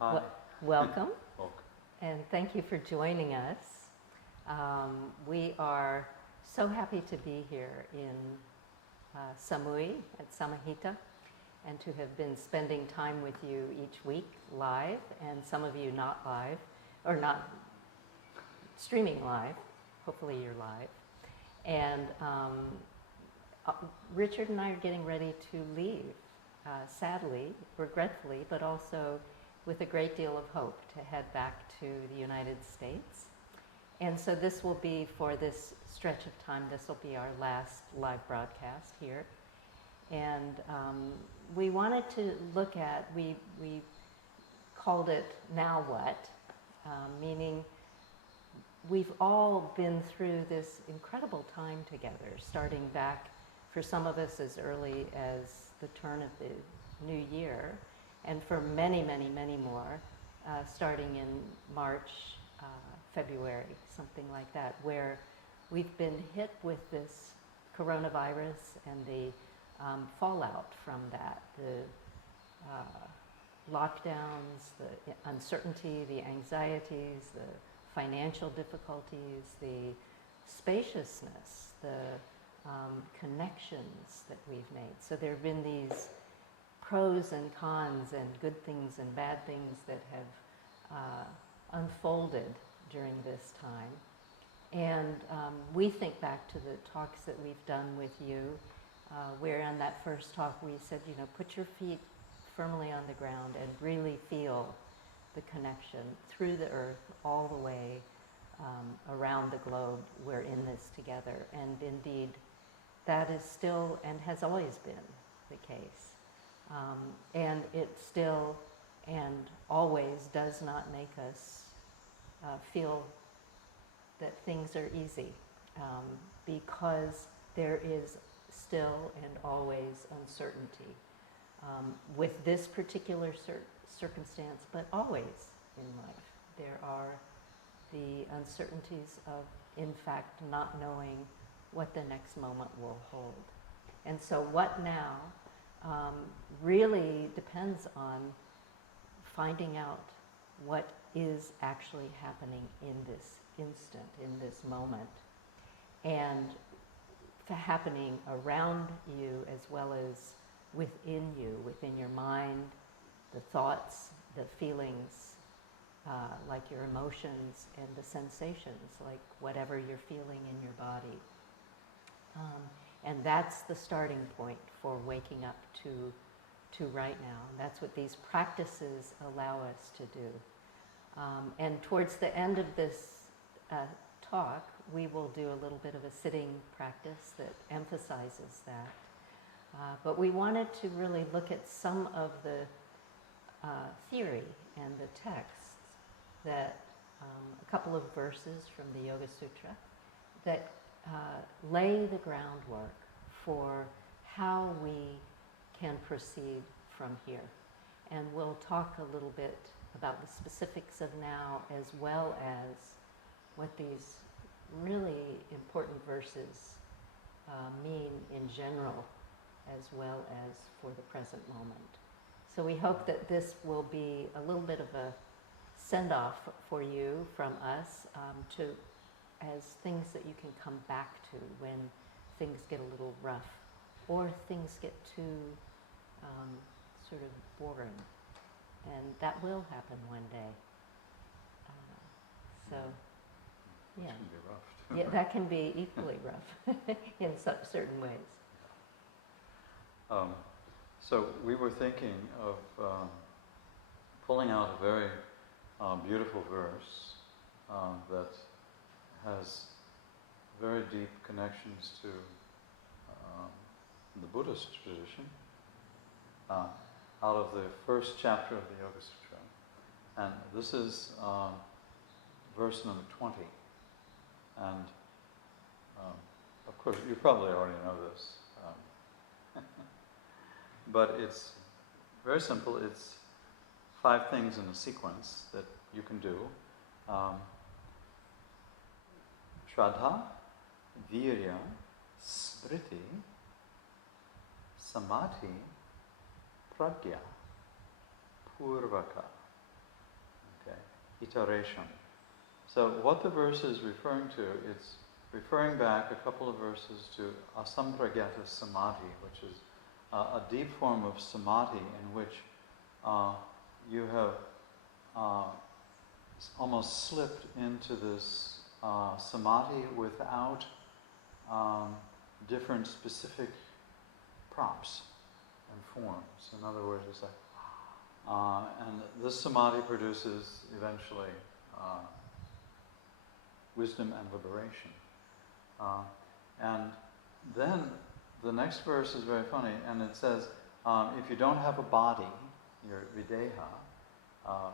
Hi. Welcome, Welcome. and thank you for joining us. We are so happy to be here in Samui at Samahita and to have been spending time with you each week live, and some of you not live, or not streaming live. Hopefully you're live. And Richard and I are getting ready to leave, sadly, regretfully, but also with a great deal of hope to head back to the United States. And so this will be, for this stretch of time, this will be our last live broadcast here. And we wanted to look at, we called it Now What, meaning we've all been through this incredible time together, starting back for some of us as early as the turn of the new year, and for many, many, many more, starting in March, February, something like that, where we've been hit with this coronavirus and the fallout from that, the lockdowns, the uncertainty, the anxieties, the financial difficulties, the spaciousness, the connections that we've made. So there have been these pros and cons and good things and bad things that have unfolded during this time. And we think back to the talks that we've done with you, where on that first talk we said, you know, put your feet firmly on the ground and really feel the connection through the earth all the way around the globe. We're in this together. And indeed, that is still and has always been the case. And it still and always does not make us feel that things are easy, because there is still and always uncertainty with this particular circumstance, but always in life. There are the uncertainties of, in fact, not knowing what the next moment will hold. And so what now really depends on finding out what is actually happening in this instant, in this moment, and happening around you as well as within you, within your mind, the thoughts, the feelings, like your emotions, and the sensations, like whatever you're feeling in your body. And that's the starting point for waking up to right now. And that's what these practices allow us to do. And towards the end of this talk, we will do a little bit of a sitting practice that emphasizes that. But we wanted to really look at some of the theory and the texts that, a couple of verses from the Yoga Sutra that lay the groundwork for how we can proceed from here. And we'll talk a little bit about the specifics of now, as well as what these really important verses mean in general, as well as for the present moment. So we hope that this will be a little bit of a send-off for you from us, as things that you can come back to when things get a little rough or things get too sort of boring. And that will happen one day. So, yeah. It can be rough. Yeah, that can be equally rough in certain ways. So we were thinking of pulling out a very beautiful verse that has very deep connections to the Buddhist tradition, out of the first chapter of the Yoga Sutra. And this is verse number 20. And of course, you probably already know this. But it's very simple. It's 5 things in a sequence that you can do. Shraddha, Virya, Smriti, Samadhi, Pragya, Purvaka, iteration. So what the verse is referring to, it's referring back a couple of verses to asampragyata samadhi, which is a deep form of samadhi in which you have almost slipped into this samadhi without different specific props and forms. In other words, it's like, and this samadhi produces eventually wisdom and liberation. And then the next verse is very funny, and it says, if you don't have a body, your videha,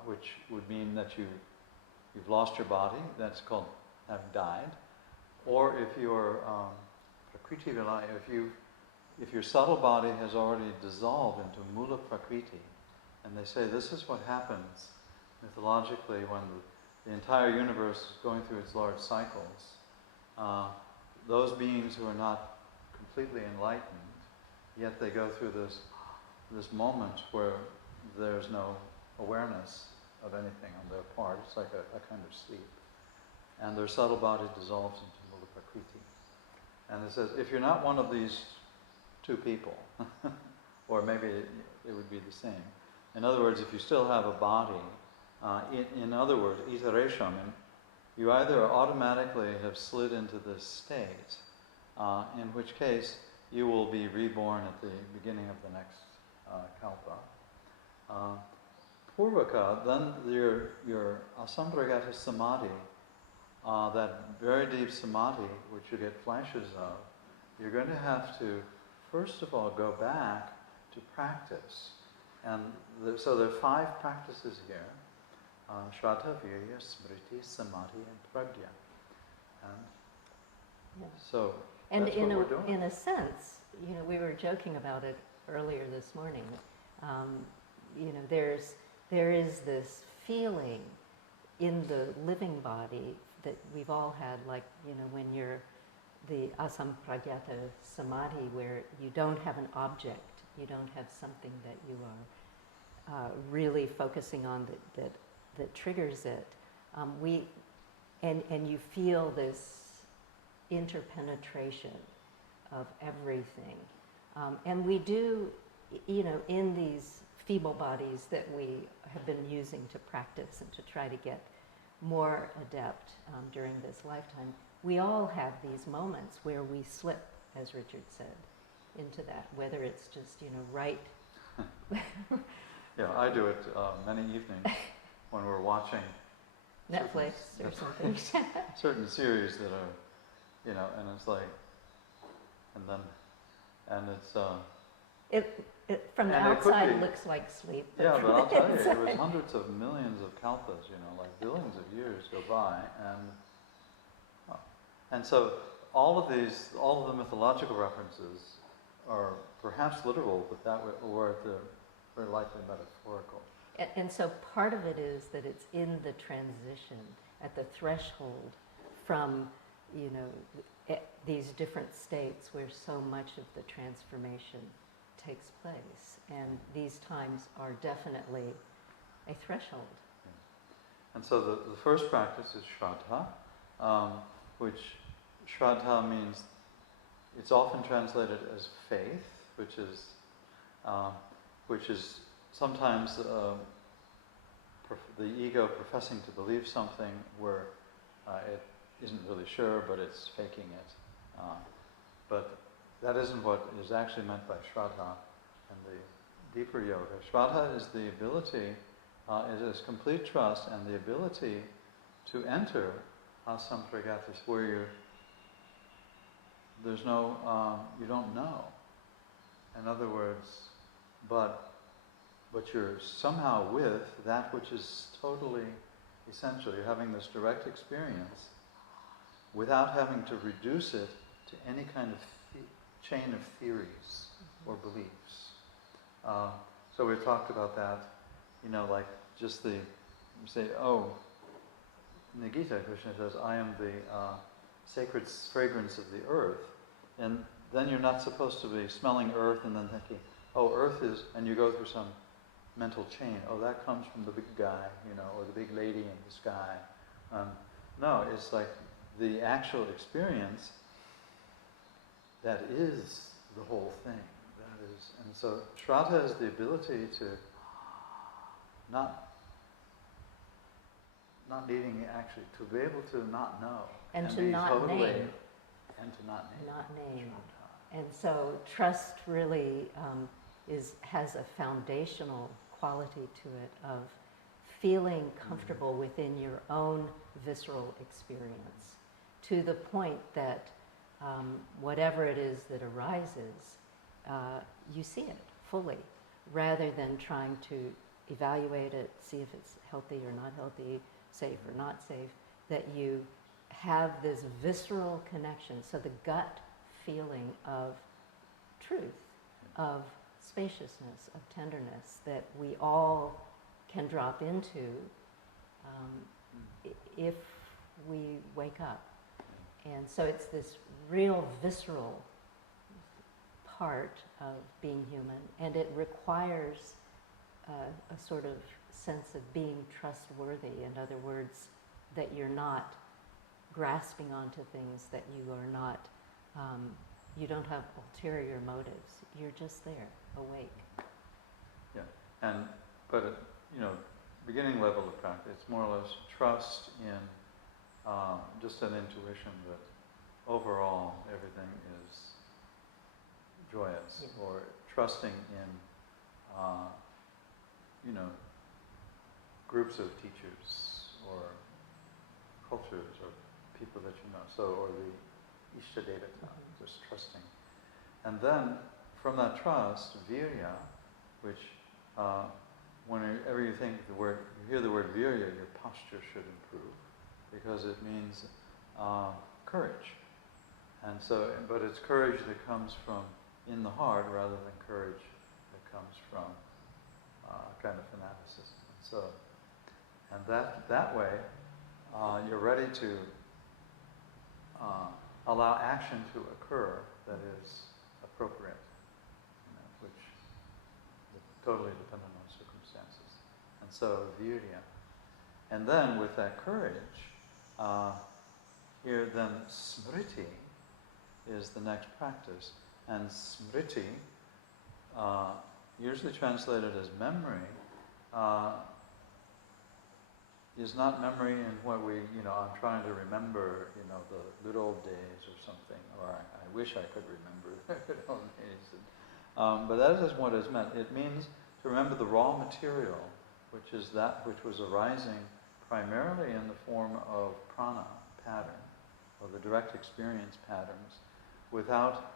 which would mean that you've lost your body, that's called have died, or if you're prakriti vilaya, if your subtle body has already dissolved into mula prakriti, and they say this is what happens mythologically when the entire universe is going through its large cycles. Those beings who are not completely enlightened, yet they go through this moment where there's no awareness of anything on their part. It's like a kind of sleep. And their subtle body dissolves into mula prakriti. And it says, if you're not one of these two people, or maybe it would be the same. In other words, if you still have a body, in other words, iteresham, you either automatically have slid into this state, in which case you will be reborn at the beginning of the next kalpa. Purvaka, then your asampragyata samadhi, that very deep samadhi, which you get flashes of, you're going to have to, first of all, go back to practice. And so there are 5 practices here. Shraddha, Virya, Smriti, Samadhi, and Prajna. And so and that's what we're doing. In a sense, we were joking about it earlier this morning. There is this feeling in the living body that we've all had, like, when you're the asampragyata samadhi, where you don't have an object, you don't have something that you are really focusing on that triggers it. And you feel this interpenetration of everything. And we do, in these feeble bodies that we have been using to practice and to try to get more adept during this lifetime, we all have these moments where we slip, as Richard said, into that, whether it's just, right. Yeah, I do it many evenings when we're watching Netflix or something. certain series that are, and it's like, and it's from the outside it looks like sleep. Yeah, but I'll tell you, it was hundreds of millions of kalpas, like billions of years go by, and so all of the mythological references are perhaps literal, but or they're very likely metaphorical. And so part of it is that it's in the transition, at the threshold from, these different states where so much of the transformation takes place. And these times are definitely a threshold. Yeah. And so the first practice is Shraddha, which Shraddha means, it's often translated as faith, which is sometimes the ego professing to believe something where it isn't really sure, but it's faking it. But that isn't what is actually meant by Shraddha in the deeper yoga. Shraddha is the ability, it is complete trust and the ability to enter asampragyatas where there's no, you don't know. In other words, but you're somehow with that which is totally essential. You're having this direct experience without having to reduce it to any kind of chain of theories or beliefs. So we've talked about that, like just you say, in the Gita, Krishna says, I am the sacred fragrance of the earth. And then you're not supposed to be smelling earth and then thinking, earth is, and you go through some mental chain. Oh, that comes from the big guy, or the big lady in the sky. No, it's like the actual experience that is the whole thing. And so Shraddha has the ability to not needing actually to be able to not know and to be not totally, name. And to not name. Not name. And so trust really has a foundational quality to it of feeling comfortable within your own visceral experience, to the point that whatever it is that arises, you see it fully, rather than trying to evaluate it, see if it's healthy or not healthy, safe or not safe, that you have this visceral connection, so the gut feeling of truth, of spaciousness, of tenderness that we all can drop into if we wake up. And so it's this real visceral part of being human, and it requires a sort of sense of being trustworthy. In other words, that you're not grasping onto things, that you are not, you don't have ulterior motives. You're just there, awake. Yeah, but beginning level of practice, it's more or less trust in just an intuition that overall everything is joyous, or trusting in groups of teachers or cultures or people that or the Ishtadevata, just trusting. And then from that trust, virya, which whenever you hear the word virya, your posture should improve, because it means courage. And so, but it's courage that comes from in the heart rather than courage that comes from kind of fanaticism. And that way, you're ready to allow action to occur that is appropriate, which is totally dependent on circumstances. And so, virya. And then with that courage, here then smriti is the next practice. And smriti, usually translated as memory, is not memory in what I'm trying to remember, the good old days or something, or I wish I could remember the good old days. But that is what is meant. It means to remember the raw material, which is that which was arising primarily in the form of prana pattern, or the direct experience patterns, without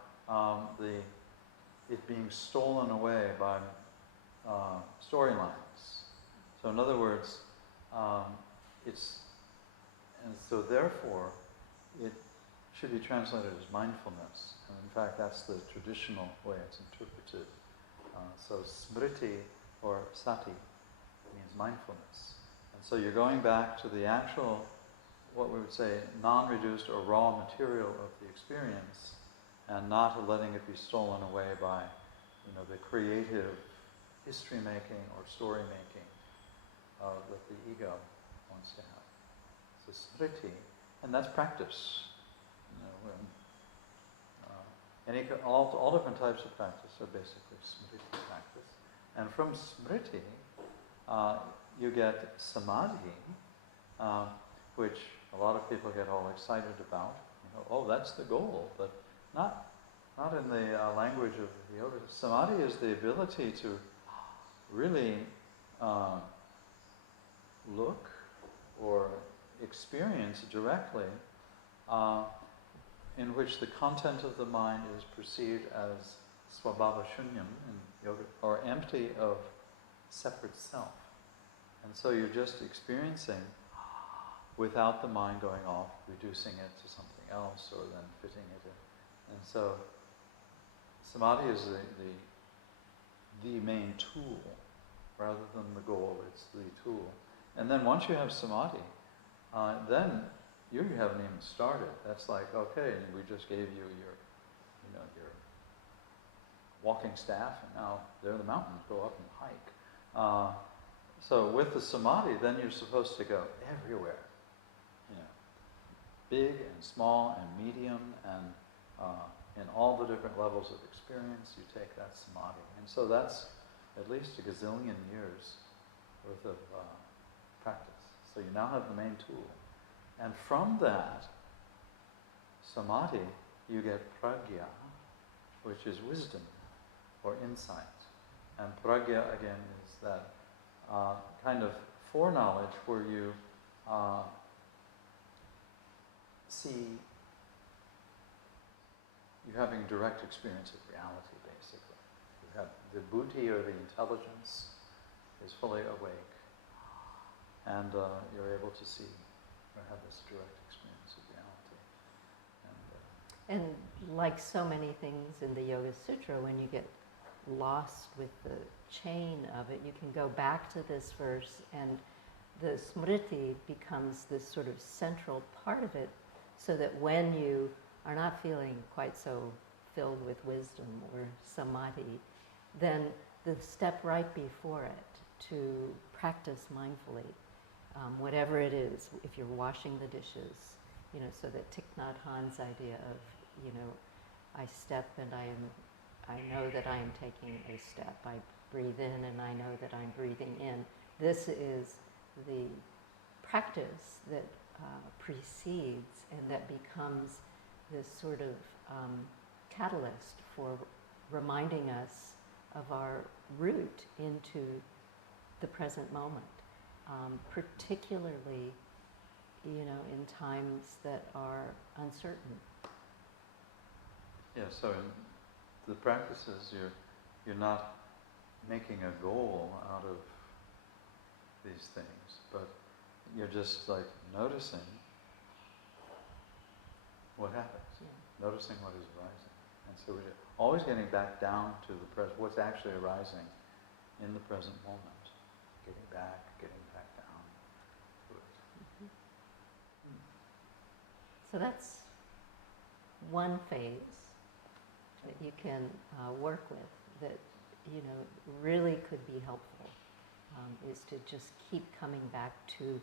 it being stolen away by storylines. So in other words, and so therefore, it should be translated as mindfulness. And in fact, that's the traditional way it's interpreted. So smriti, or sati, means mindfulness. And so you're going back to the actual, what we would say, non-reduced or raw material of the experience, and not letting it be stolen away by, the creative history-making or story-making that the ego wants to have. So smriti, and that's practice. All different types of practice are basically smriti practice. And from smriti, you get samadhi, which a lot of people get all excited about. Oh, that's the goal, but not in the language of the yoga. Samadhi is the ability to really look or experience directly in which the content of the mind is perceived as svabhava shunyam in yoga, or empty of separate self. And so you're just experiencing without the mind going off, reducing it to something else, or then fitting it in. And so samadhi is the main tool, rather than the goal, it's the tool. And then once you have samadhi, then you haven't even started. That's like, okay, we just gave you your walking staff, and now there are the mountains, go up and hike. So with the samadhi, then you're supposed to go everywhere. You know, big and small and medium and in all the different levels of experience, you take that samadhi. And so that's at least a gazillion years worth of practice. So you now have the main tool. And from that samadhi, you get pragya, which is wisdom or insight. And pragya, again, is that kind of foreknowledge where you see you're having direct experience of reality, basically. You have the buddhi or the intelligence is fully awake, and you're able to see or have this direct experience of reality. And like so many things in the Yoga Sutra, when you get lost with the chain of it, you can go back to this verse, and the smriti becomes this sort of central part of it, so that when you are not feeling quite so filled with wisdom or samadhi, then the step right before it to practice mindfully, whatever it is, if you're washing the dishes, you know, so that Thich Nhat Hanh's idea of, you know, I step and I know that I am taking a step. I breathe in and I know that I'm breathing in. This is the practice that precedes and that becomes this sort of catalyst for reminding us of our route into the present moment, particularly, you know, in times that are uncertain. Yeah, so in the practices, you're not making a goal out of these things, but you're just like noticing what happens, noticing what is arising. And so we're always getting back down to the present, what's actually arising in the present moment, getting back down to it. Mm-hmm. So that's one phase that you can work with that, you know, really could be helpful, is to just keep coming back to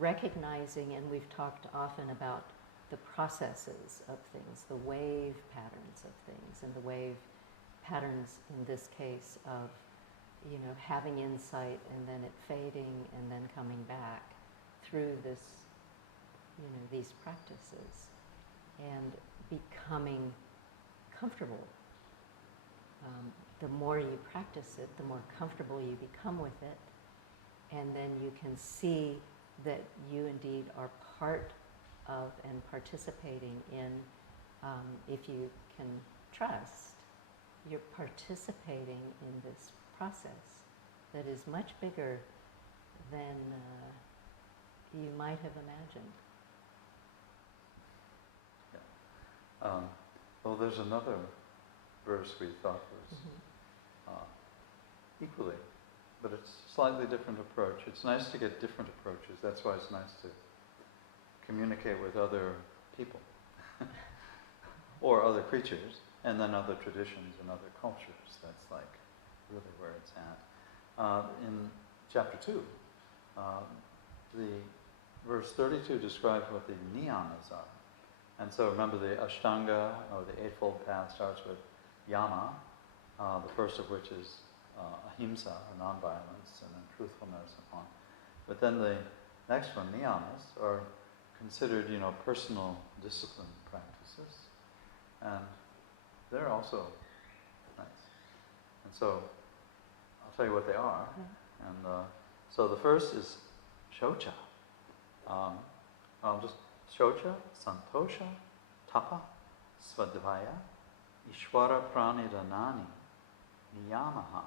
recognizing, and we've talked often about the processes of things, the wave patterns of things, and the wave patterns in this case of, you know, having insight and then it fading and then coming back through this, you know, these practices, and becoming comfortable. The more you practice it, the more comfortable you become with it, and then you can see that you indeed are part of and participating in, if you can trust, you're participating in this process that is much bigger than you might have imagined. Yeah. Well, there's another verse we thought was equally, but it's a slightly different approach. It's nice to get different approaches. That's why it's nice to communicate with other people or other creatures, and then other traditions and other cultures. That's like really where it's at. In chapter 2, the verse 32 describes what the Niyamas are. And so remember, the Ashtanga, or the Eightfold Path, starts with Yama, the first of which is ahimsa, or nonviolence, and then truthfulness and so on. But then the next one, Niyamas, are considered, you know, personal discipline practices, and they're also nice. And so I'll tell you what they are. And so the first is Shocha. I'll just Shocha, Santosha, Tapa, Svadhyaya, Ishvara Pranidanani, Niyamaha.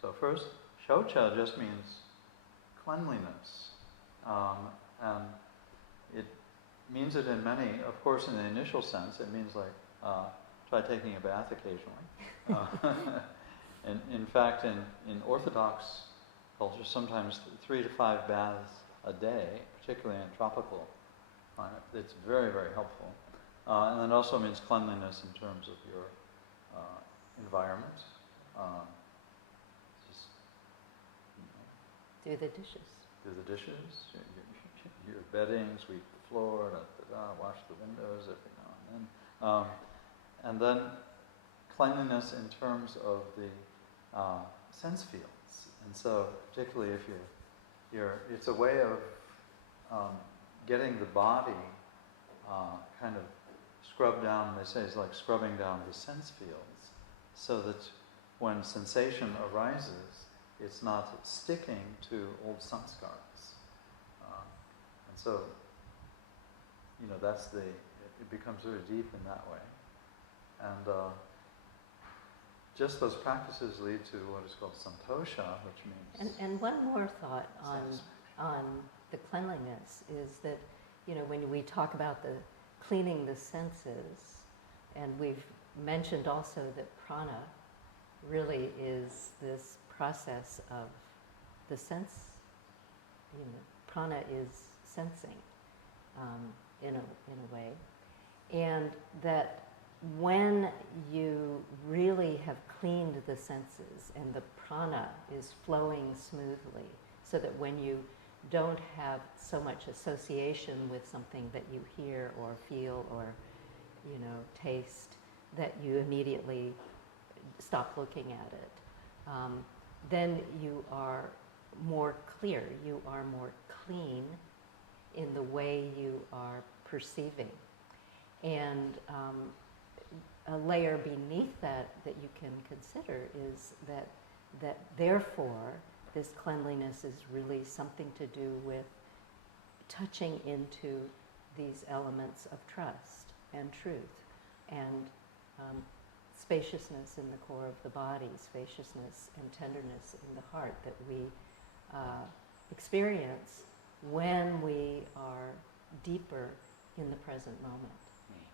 So first, Shocha just means cleanliness. And it means it in many, of course in the initial sense, it means like, try taking a bath occasionally. And in fact, in Orthodox culture, sometimes 3 to 5 baths a day, particularly in tropical climate, it's very, very helpful. And it also means cleanliness in terms of your environment. Just Do the dishes. Do the dishes, your bedding, sweep the floor, wash the windows every now and then. And then cleanliness in terms of the sense fields. And so particularly if it's a way of getting the body kind of scrubbed down, they say it's like scrubbing down the sense fields, so that when sensation arises, it's not sticking to old samskars. And so, it becomes very deep in that way. And just those practices lead to what is called Santosha, which means... And one more thought on the cleanliness is that, when we talk about the cleaning the senses, and we've mentioned also that prana really is this process of the sense, prana is sensing in a way, and that when you really have cleaned the senses and the prana is flowing smoothly, so that when you don't have so much association with something that you hear or feel or taste, that you immediately stop looking at it, then you are more clear, you are more clean in the way you are perceiving. And a layer beneath that you can consider is that therefore this cleanliness is really something to do with touching into these elements of trust and truth and spaciousness in the core of the body, spaciousness and tenderness in the heart that we experience when we are deeper in the present moment.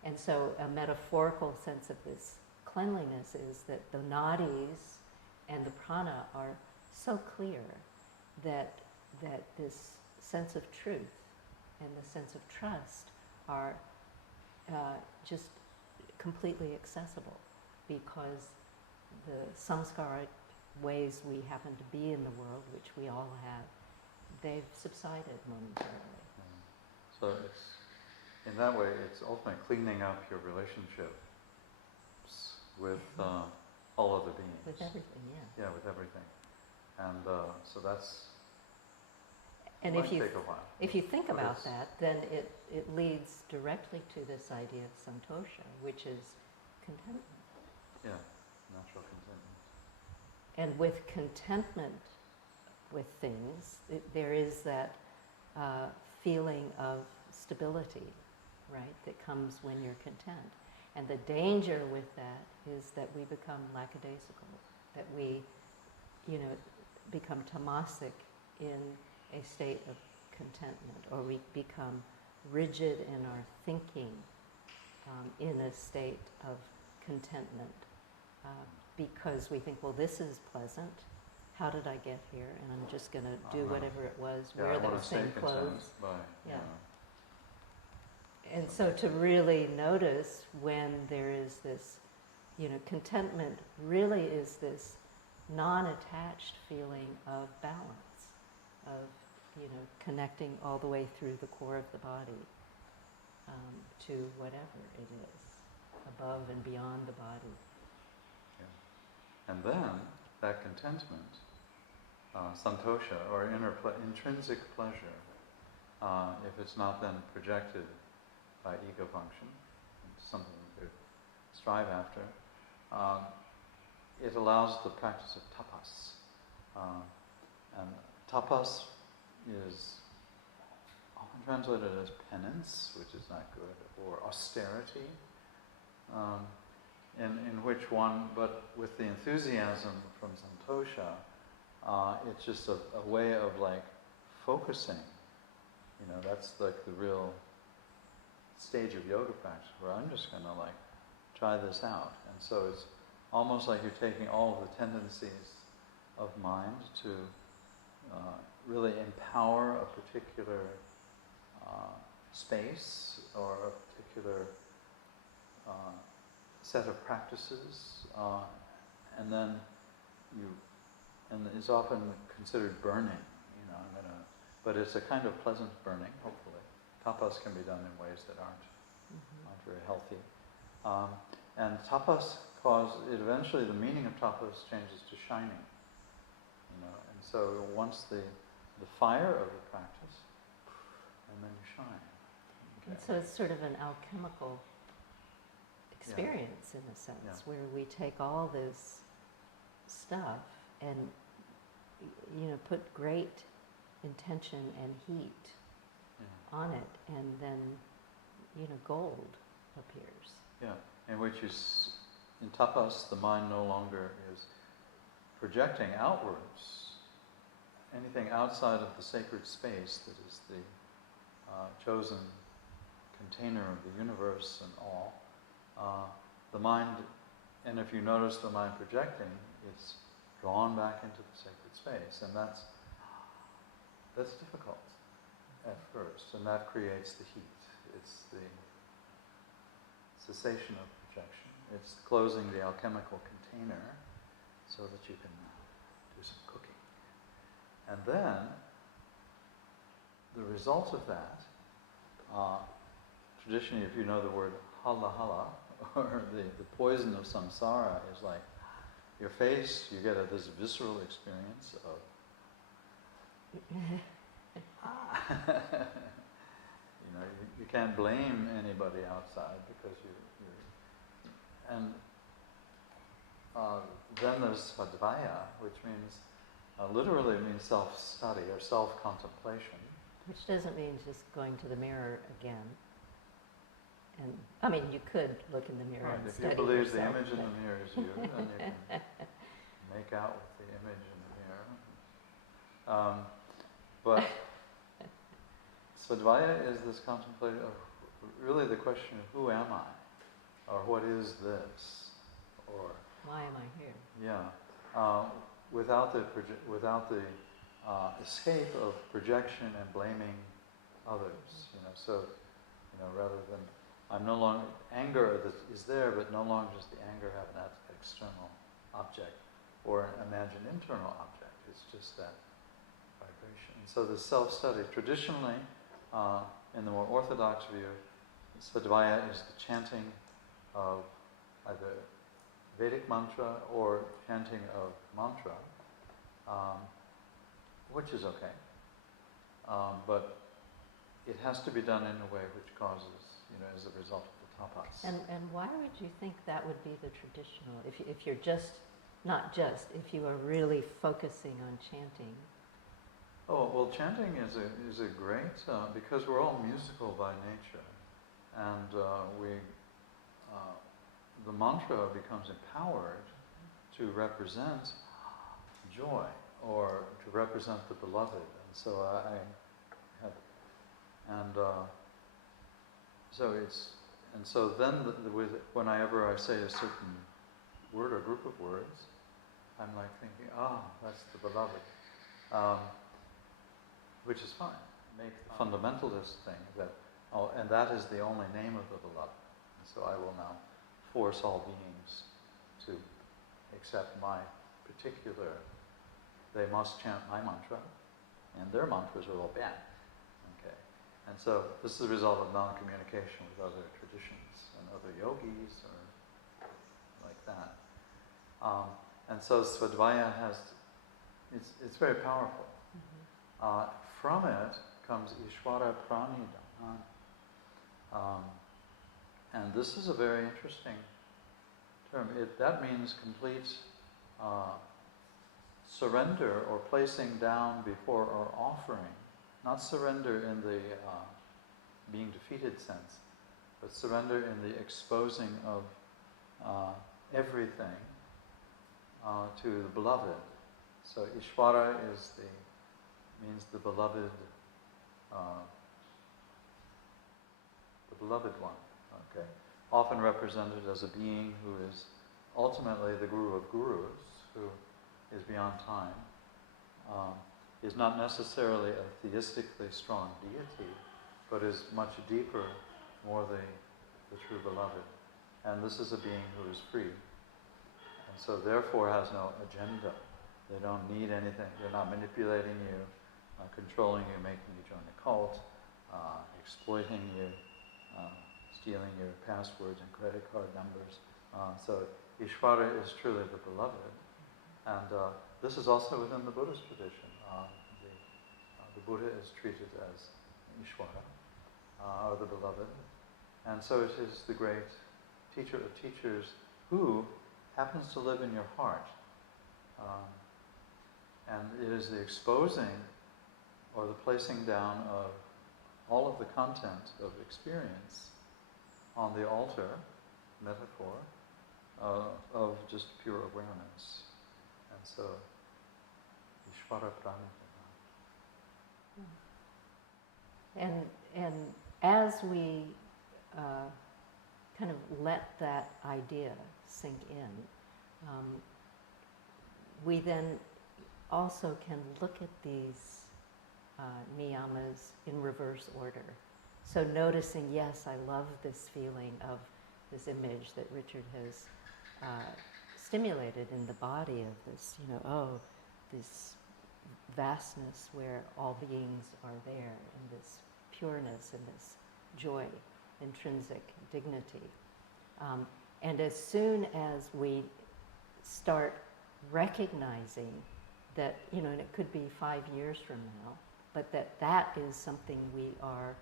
And so a metaphorical sense of this cleanliness is that the nadis and the prana are so clear that this sense of truth and the sense of trust are just completely accessible, because the samskaric ways we happen to be in the world, which we all have, they've subsided momentarily. So in that way, it's ultimately cleaning up your relationships with all other beings. With everything, yeah. Yeah, with everything. And so that's... And if you think about that, then it leads directly to this idea of Santosha, which is contentment. Yeah, natural contentment. And with contentment with things, there is that feeling of stability, right, that comes when you're content. And the danger with that is that we become lackadaisical, that we, become tamasic in a state of contentment, or we become rigid in our thinking in a state of contentment because we think, well, this is pleasant. How did I get here? And I'm just going to do whatever it was, wear those same clothes. Yeah. And so to really notice when there is this, contentment really is this non-attached feeling of balance, of, connecting all the way through the core of the body to whatever it is, above and beyond the body. Yeah. And then that contentment, santosha, or intrinsic pleasure, if it's not then projected by ego function, something we could strive after, it allows the practice of tapas. And tapas is often translated as penance, which is not good, or austerity, in which one, but with the enthusiasm from Santosha, it's just a way of focusing. That's the real stage of yoga practice, where I'm just going to try this out. And so it's almost like you're taking all of the tendencies of mind to really empower a particular space or a particular set of practices, and then and it's often considered burning, but it's a kind of pleasant burning, hopefully. Tapas can be done in ways that aren't very healthy. And tapas eventually the meaning of tapas changes to shining. And so once the fire of the practice, and then you shine. Okay. And so it's sort of an alchemical experience in a sense, where we take all this stuff and put great intention and heat on it, and then gold appears. Yeah, in which in tapas the mind no longer is projecting outwards anything outside of the sacred space that is the chosen container of the universe and all. The mind, and if you notice the mind projecting, it's drawn back into the sacred space, and that's difficult at first, and that creates the heat. It's the cessation of projection. It's closing the alchemical container so that you can do some cooking. And then, the result of that, traditionally, if you know the word hala hala, or the poison of samsara, is like your face, you get this visceral experience of you can't blame anybody outside because and then there's svadvaya, which means literally means self-study or self-contemplation. Which doesn't mean just going to the mirror again. And I mean, you could look in the mirror and study if you believe yourself, the image in the mirror is you, then you can make out with the image in the mirror. But svadvaya is this contemplation of really the question of who am I, or what is this, or why am I here? Yeah, without the escape of projection and blaming others. So rather than I'm no longer anger that is there, but no longer does the anger have an external object or an imagined internal object. It's just that vibration. And so the self-study, traditionally, in the more orthodox view, svadvaya is the chanting of either Vedic mantra or chanting of mantra, which is okay. But it has to be done in a way which causes, as a result of the tapas. And why would you think that would be the traditional, if you're if you are really focusing on chanting? Oh, well, chanting is a great, because we're all musical by nature, and the mantra becomes empowered to represent joy or to represent the beloved. And so whenever I say a certain word or group of words, I'm like thinking, that's the beloved, which is fine. Make the fundamentalist thing that, and that is the only name of the beloved. And so I will now force all beings to accept my particular, they must chant my mantra, and their mantras are all bad. Okay. And so this is the result of non-communication with other traditions and other yogis or like that. And so svadvaya it's very powerful. Mm-hmm. From it comes Ishvara Pranidhana. And this is a very interesting term. That means complete surrender or placing down before or offering. Not surrender in the being defeated sense, but surrender in the exposing of everything to the beloved. So Ishvara means the beloved one. Okay, often represented as a being who is ultimately the guru of gurus, who is beyond time, is not necessarily a theistically strong deity, but is much deeper, more the true beloved. And this is a being who is free, and so therefore has no agenda. They don't need anything. They're not manipulating you. controlling you, making you join a cult, exploiting you, stealing your passwords and credit card numbers. So Ishvara is truly the beloved. And this is also within the Buddhist tradition. The Buddha is treated as Ishvara, or the beloved. And so it is the great teacher of teachers who happens to live in your heart. And it is the exposing or the placing down of all of the content of experience on the altar, metaphor, of just pure awareness. And so, Ishvara Pranidhana. And as we kind of let that idea sink in, we then also can look at these niyamas in reverse order. So noticing, yes, I love this feeling of this image that Richard has stimulated in the body of this, this vastness where all beings are there, and this pureness and this joy, intrinsic dignity. And as soon as we start recognizing that, and it could be 5 years from now, but that is something we are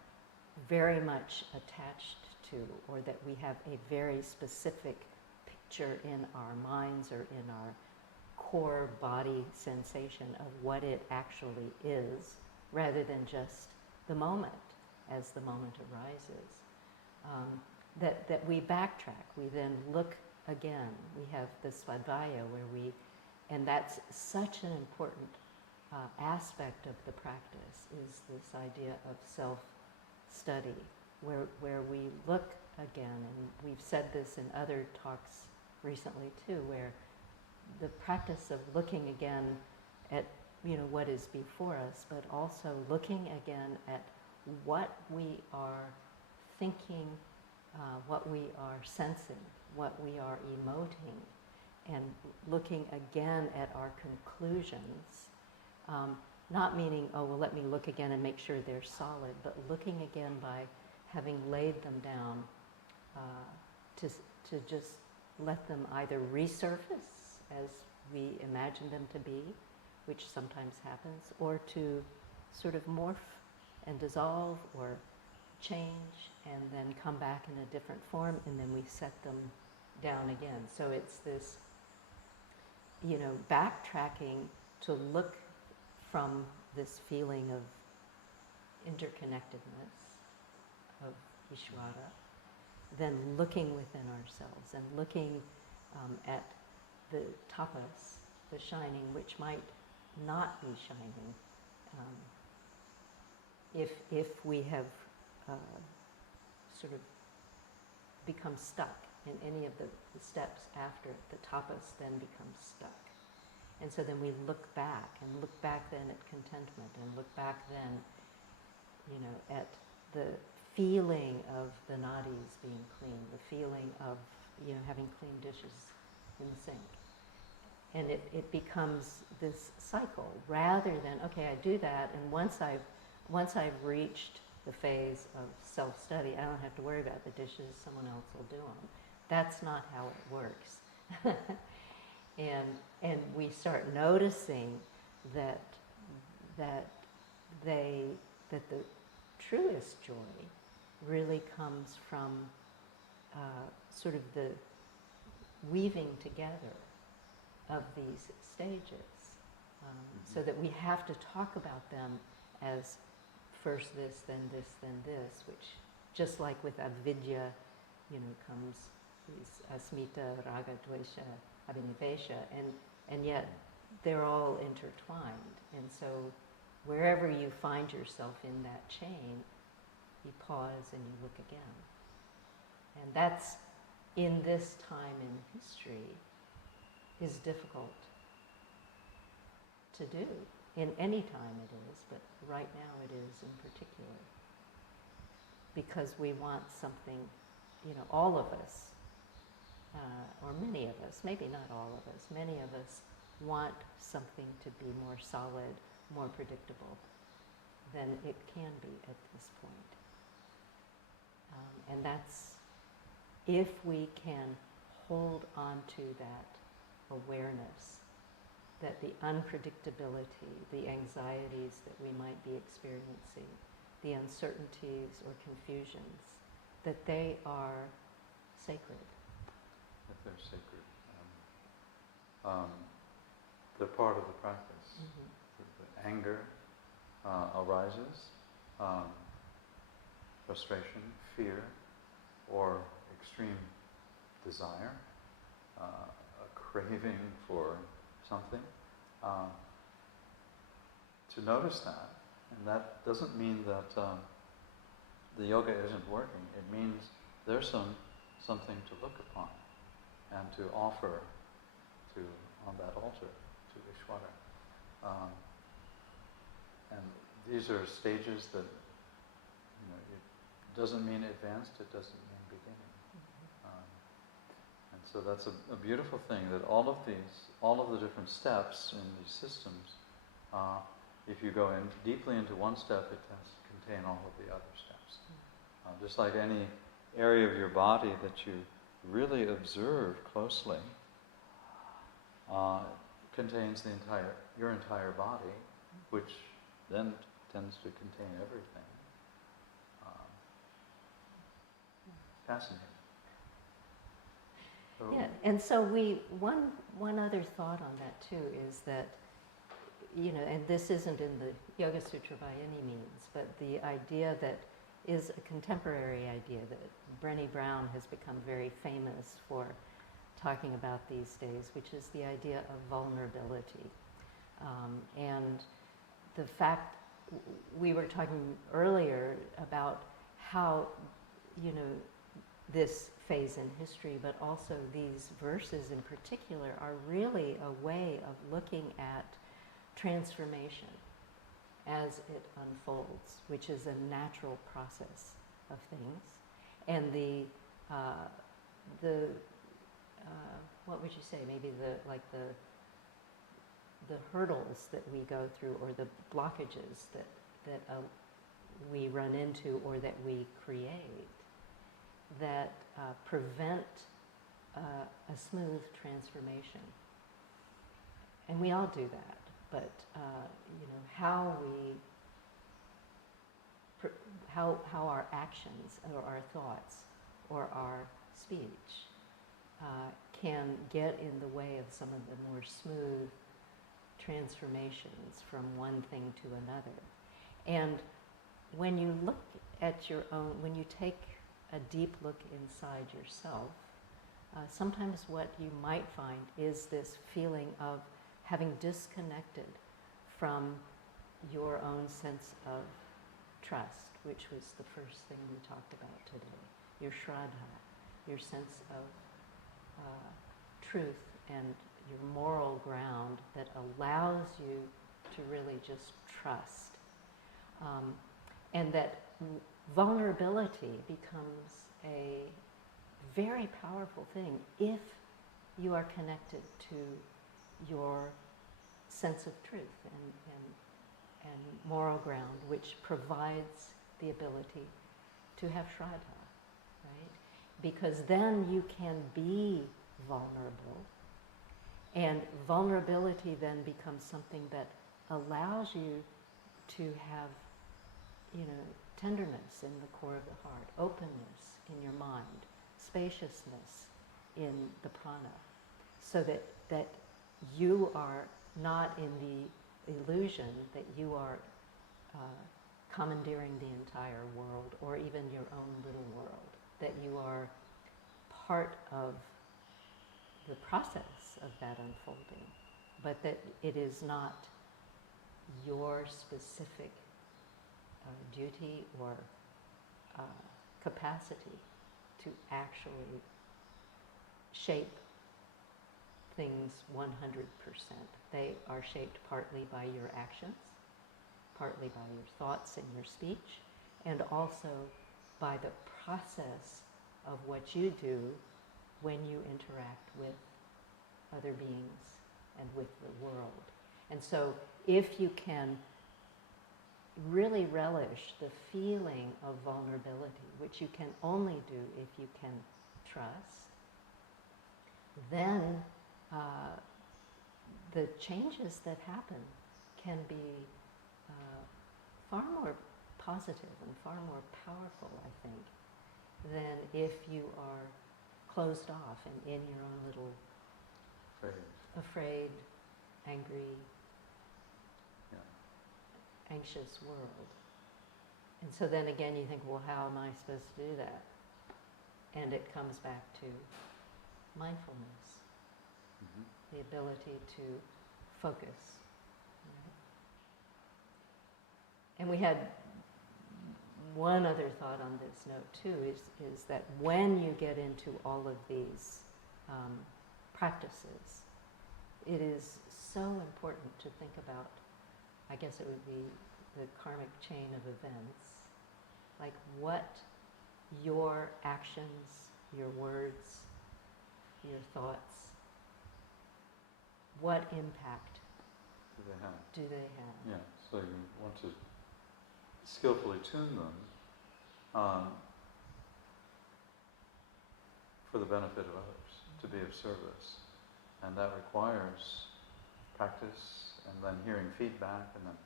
very much attached to, or that we have a very specific picture in our minds or in our core body sensation of what it actually is, rather than just the moment as the moment arises. That we backtrack, we then look again. We have the svadvaya where and that's such an important aspect of the practice, is this idea of self-study, where we look again, and we've said this in other talks recently too, where the practice of looking again at what is before us, but also looking again at what we are thinking, what we are sensing, what we are emoting, and looking again at our conclusions, not meaning, oh, well, let me look again and make sure they're solid, but looking again by having laid them down to just let them either resurface as we imagine them to be, which sometimes happens, or to sort of morph and dissolve or change and then come back in a different form, and then we set them down again. So it's this, backtracking to look from this feeling of interconnectedness, of Ishvara, then looking within ourselves and looking at the tapas, the shining, which might not be shining, if we have sort of become stuck in any of the steps after it. The tapas then becomes stuck. And so then we look back then at contentment, and look back then, at the feeling of the nadis being clean, the feeling of, having clean dishes in the sink. And it becomes this cycle, rather than, okay, I do that, and once I've reached the phase of self-study, I don't have to worry about the dishes, someone else will do them. That's not how it works. And we start noticing that the truest joy really comes from sort of the weaving together of these stages, so that we have to talk about them as first this, then this, then this, which, just like with avidya, comes these asmita, raga, dvesha, abhinivesha, and yet they're all intertwined. And so wherever you find yourself in that chain, you pause and you look again. And that's, in this time in history, is difficult to do. In any time it is, but right now it is in particular. Because we want something, all of us, or many of us, maybe not all of us, many of us want something to be more solid, more predictable, than it can be at this point. And that's if we can hold on to that awareness that the unpredictability, the anxieties that we might be experiencing, the uncertainties or confusions, that they are sacred. That they're sacred. They're part of the practice. The anger arises, frustration, fear, or extreme desire, a craving for something. To notice that, and that doesn't mean that the yoga isn't working. It means there's something to look upon and to offer on that altar to Ishvara. And these are stages that, it doesn't mean advanced, it doesn't mean beginning. And so that's a beautiful thing, that all of the different steps in these systems, if you go in deeply into one step, it has to contain all of the other steps. Just like any area of your body that you really observe closely, contains your entire body, which then tends to contain everything. Fascinating. So Yeah, and so one other thought on that too is that, and this isn't in the Yoga Sutra by any means, but the idea that is a contemporary idea that Brené Brown has become very famous for talking about these days, which is the idea of vulnerability. And the fact, we were talking earlier about how, this phase in history, but also these verses in particular are really a way of looking at transformation as it unfolds, which is a natural process of things. And what would you say? Maybe the hurdles that we go through, or the blockages that we run into, or that we create, that prevent a smooth transformation. And we all do that, but how our actions or our thoughts or our speech can get in the way of some of the more smooth transformations from one thing to another. And when you look at when you take a deep look inside yourself, sometimes what you might find is this feeling of having disconnected from your own sense of trust, which was the first thing we talked about today. Your shraddha, your sense of truth and your moral ground that allows you to really just trust. And that vulnerability becomes a very powerful thing if you are connected to your sense of truth and moral ground, which provides the ability to have shraddha, right? Because then you can be vulnerable, and vulnerability then becomes something that allows you to have, tenderness in the core of the heart, openness in your mind, spaciousness in the prana, so that you are not in the illusion that you are commandeering the entire world, or even your own little world, that you are part of the process of that unfolding, but that it is not your specific duty or capacity to actually shape things 100%. They are shaped partly by your actions, partly by your thoughts and your speech, and also by the process of what you do when you interact with other beings and with the world. And so if you can really relish the feeling of vulnerability, which you can only do if you can trust, then the changes that happen can be far more positive and far more powerful, I think, than if you are closed off and in your own little afraid, angry, anxious world. And so then again you think, well, how am I supposed to do that? And it comes back to mindfulness, the ability to focus. Right? And we had one other thought on this note too, is that when you get into all of these practices, it is so important to think about, I guess it would be the karmic chain of events, like what your actions, your words, your thoughts, what impact do they have? Yeah, so you want to skillfully tune them for the benefit of others, to be of service. And that requires practice, and then hearing feedback, and then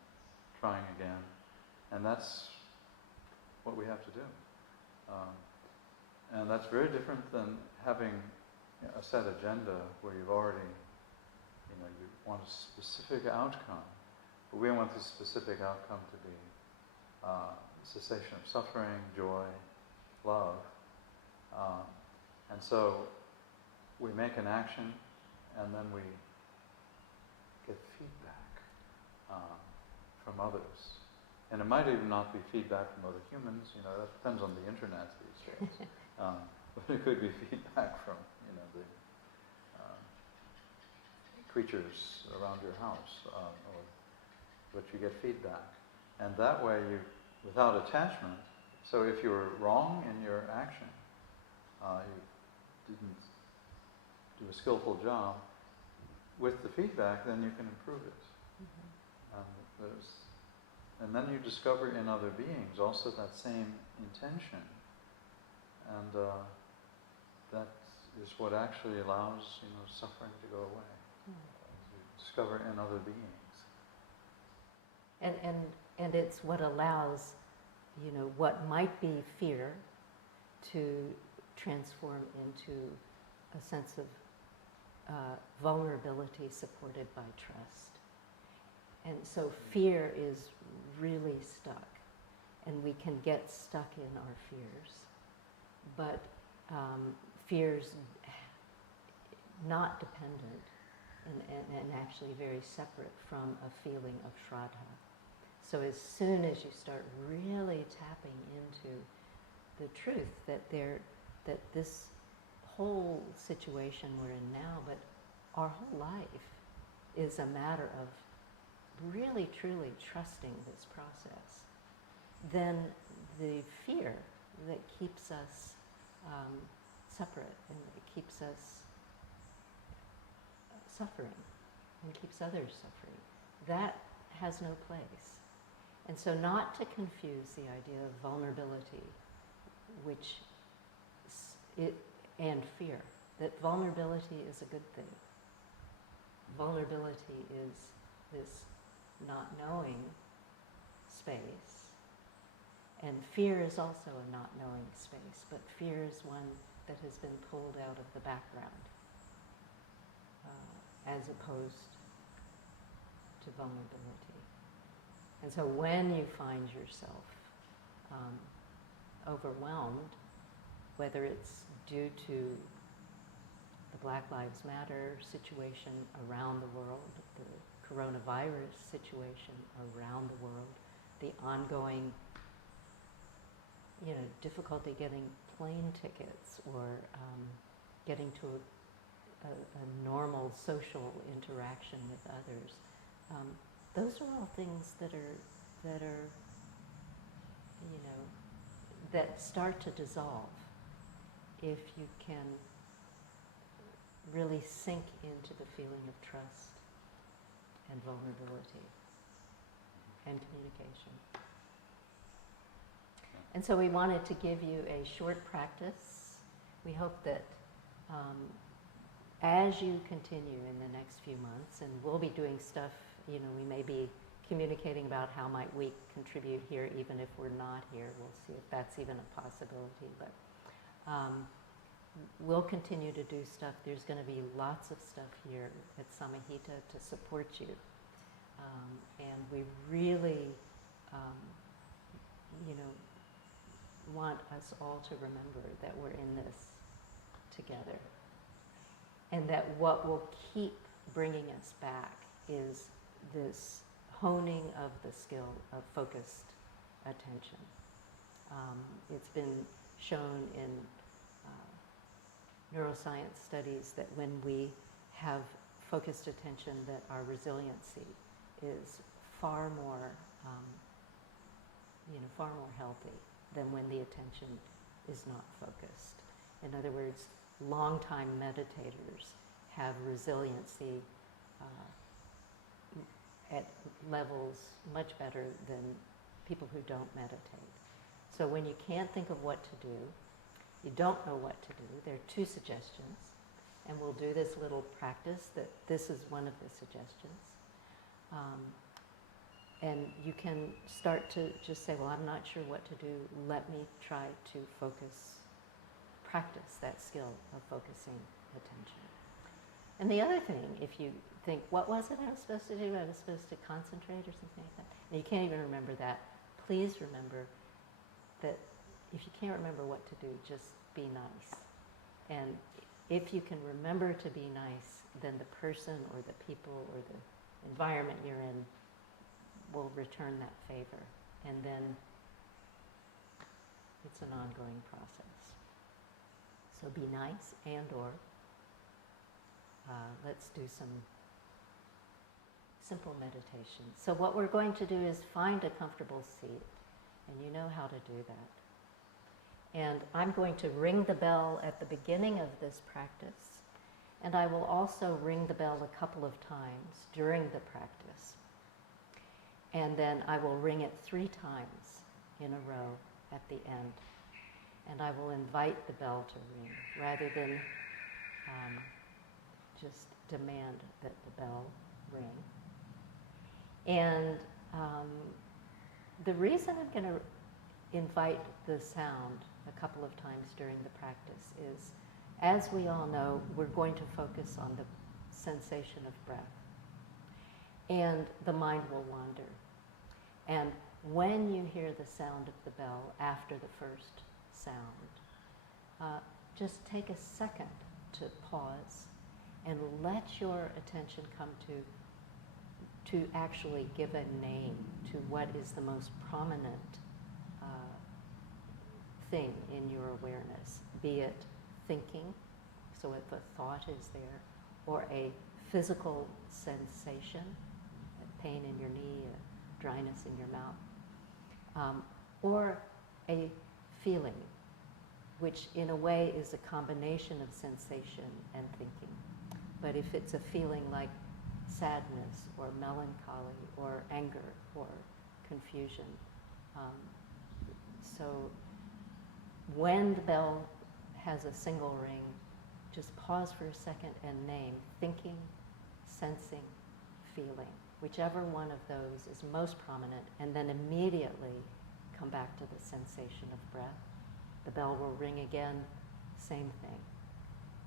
trying again. And that's what we have to do. And that's very different than having a set agenda where you've already, you want a specific outcome. But we want the specific outcome to be cessation of suffering, joy, love. And so we make an action, and then we get feedback from others. And it might even not be feedback from other humans, that depends on the internet these days. But it could be feedback from, the creatures around your house, but you get feedback. And that way without attachment, so if you were wrong in your action, you didn't do a skillful job, with the feedback, then you can improve it. And then you discover in other beings also that same intention. And that is what actually allows, suffering to go away. You discover in other beings. And it's what allows, what might be fear to transform into a sense of vulnerability supported by trust. And so fear is really stuck, and we can get stuck in our fears. But fear's not dependent and actually very separate from a feeling of shraddha. So as soon as you start really tapping into the truth that this whole situation we're in now, but our whole life is a matter of really truly trusting this process, then the fear that keeps us separate and it keeps us suffering and keeps others suffering, that has no place. And so not to confuse the idea of vulnerability, and fear, that vulnerability is a good thing. Vulnerability is this not knowing space, and fear is also a not knowing space, but fear is one that has been pulled out of the background as opposed to vulnerability. And so when you find yourself overwhelmed, whether it's due to the Black Lives Matter situation around the world, the coronavirus situation around the world, the ongoing, difficulty getting plane tickets or getting to a normal social interaction with others. Those are all things that start to dissolve if you can really sink into the feeling of trust and vulnerability and communication. And so we wanted to give you a short practice. We hope that as you continue in the next few months, and we'll be doing stuff, we may be communicating about how might we contribute here even if we're not here. We'll see if that's even a possibility. But we'll continue to do stuff. There's going to be lots of stuff here at Samahita to support you. And we really, want us all to remember that we're in this together. And that what will keep bringing us back is this honing of the skill of focused attention. It's been shown in neuroscience studies that when we have focused attention, that our resiliency is far more healthy than when the attention is not focused. In other words, long-time meditators have resiliency at levels much better than people who don't meditate. So when you can't think of what to do, you don't know what to do, there are two suggestions, and we'll do this little practice that this is one of the suggestions. And you can start to just say, well, I'm not sure what to do, let me try to practice that skill of focusing attention. And the other thing, if you think, what was it I was supposed to do? I was supposed to concentrate or something like that. And you can't even remember that. Please remember that if you can't remember what to do, just be nice. And if you can remember to be nice, then the person or the people or the environment you're in will return that favor. And then it's an ongoing process. So be nice and/or let's do some simple meditation. So what we're going to do is find a comfortable seat, and you know how to do that. And I'm going to ring the bell at the beginning of this practice, and I will also ring the bell a couple of times during the practice. And then I will ring it 3 times in a row at the end. And I will invite the bell to ring, rather than just demand that the bell ring. And the reason I'm going to invite the sound a couple of times during the practice is, as we all know, we're going to focus on the sensation of breath. And the mind will wander. And when you hear the sound of the bell after the first sound, just take a second to pause and let your attention come to actually give a name to what is the most prominent thing in your awareness, be it thinking, so if a thought is there, or a physical sensation, a pain in your knee, a dryness in your mouth, or a feeling, which in a way is a combination of sensation and thinking. But if it's a feeling like sadness or melancholy or anger or confusion, so when the bell has a single ring, just pause for a second and name thinking, sensing, feeling, whichever one of those is most prominent, and then immediately come back to the sensation of breath. The bell will ring again, same thing.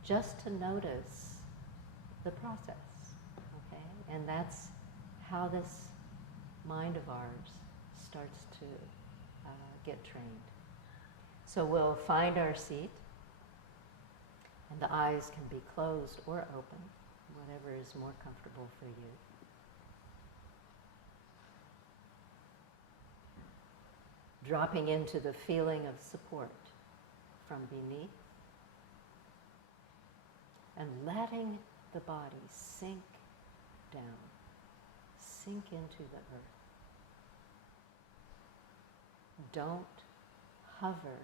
Just to notice the process, okay? And that's how this mind of ours starts to get trained. So we'll find our seat, and the eyes can be closed or open, whatever is more comfortable for you. Dropping into the feeling of support from beneath, and letting the body sink down, sink into the earth. Don't hover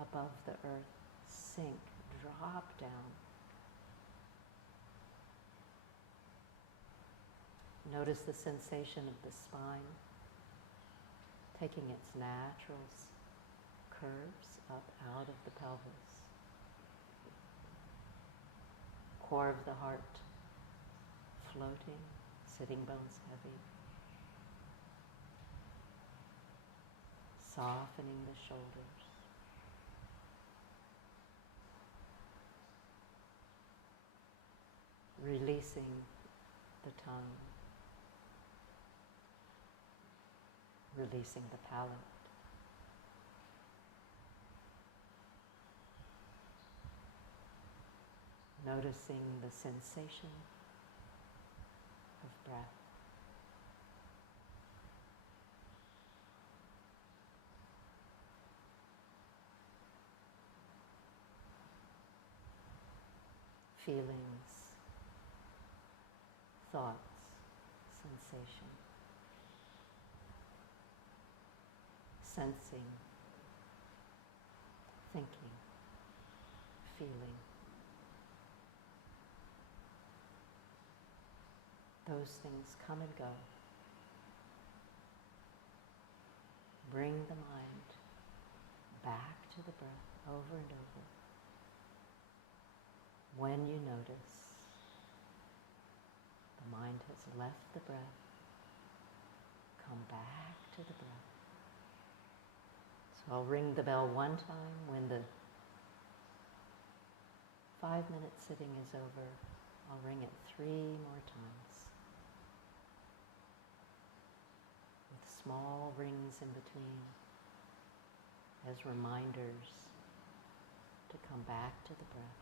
above the earth, sink, drop down. Notice the sensation of the spine. taking its natural curves up out of the pelvis. Core of the heart floating, sitting bones heavy. Softening the shoulders. Releasing the tongue. Releasing the palate. Noticing the sensation of breath. Feelings, thoughts, sensation. Sensing, thinking, feeling. Those things come and go. Bring the mind back to the breath over and over. When you notice the mind has left the breath, come back to the breath. So I'll ring the bell one time. When the 5-minute sitting is over, I'll ring it 3 more times, with small rings in between as reminders to come back to the breath.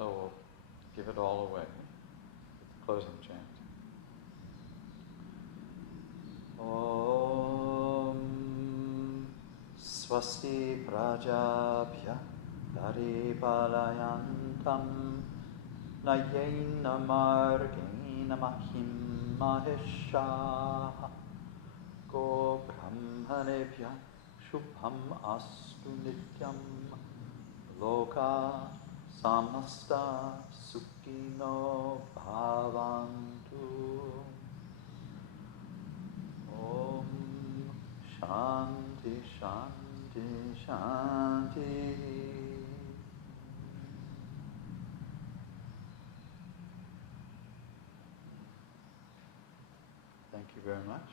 So we'll give it all away with the closing chant. Om Swasti Prajabhya Paripalayantam Nayena Margena Mahim Mahesha Go Brahmanebhya Shubham Astu Nityam Loka Samasta Sukhino Bhavantu. Om Shanti Shanti Shanti. Thank you very much.